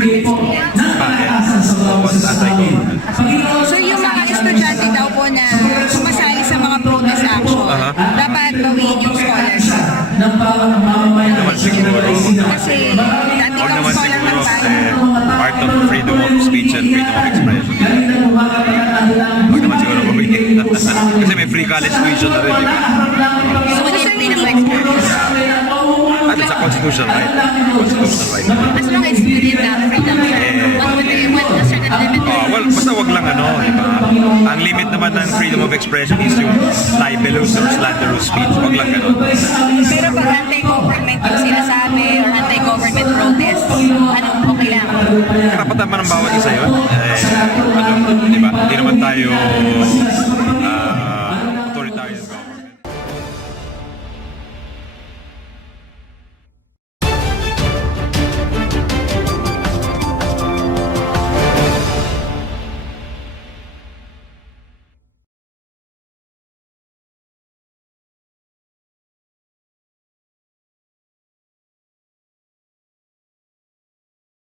government students. So yung mga estudyante daw po na sumasali sa mga protest action, dapat gawin yung scholarship. Naman siguro. Kasi dati Huwag kang naman scholar siguro ng tayo. part of freedom of speech and freedom of expression. Huwag naman siguro gawin. Kasi may free college tuition na rin, di ba? So what is your freedom of expression? At it's a constitutional right. Constitutional right. As long as within that freedom, what would you want a certain limit? Well, basta wag lang ano, di ba? Ang limit naman ng freedom of expression is yung libelous or slanderous speech. Wag lang ganun. Pero pag anti-government yung sinasabi or anti-government protest, anong okay lang? Karapatan man ng bawat isa yun. Ano, di ba? Hindi naman tayo